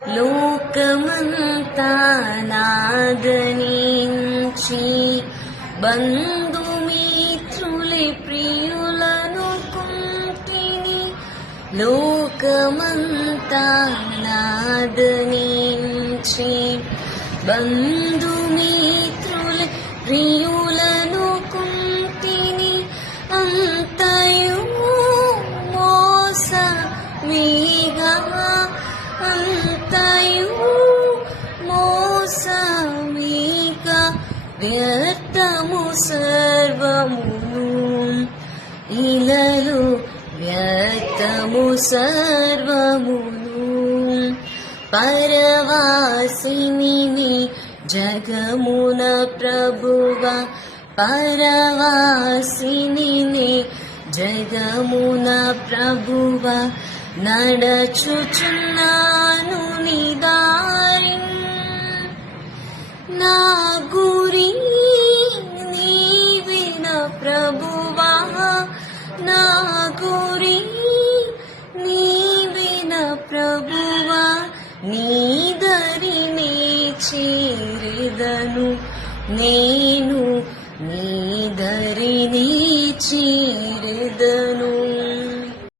లోకమంతా నాదనించి బంధుమిత్రులే ప్రియులను కుంటిని. లోకమంతా నాదనించి బంధుమిత్రులే ప్రియులను కుంటిని. అంతయు మోసమేగా అంతయు మోసమేగా వ్యర్థము సర్వమును ఇలలో వ్యర్థము సర్వమును. పరవాసిని జగమున ప్రభువా పరవాసిని జగమున ప్రభువా నడచుచున్నాను నీ దారిన్. నా గురి నీవిన ప్రభువా నా గురి నీవిన ప్రభువా నీ దరినే చేరెదను నేను నీ దరినే చేరెదను.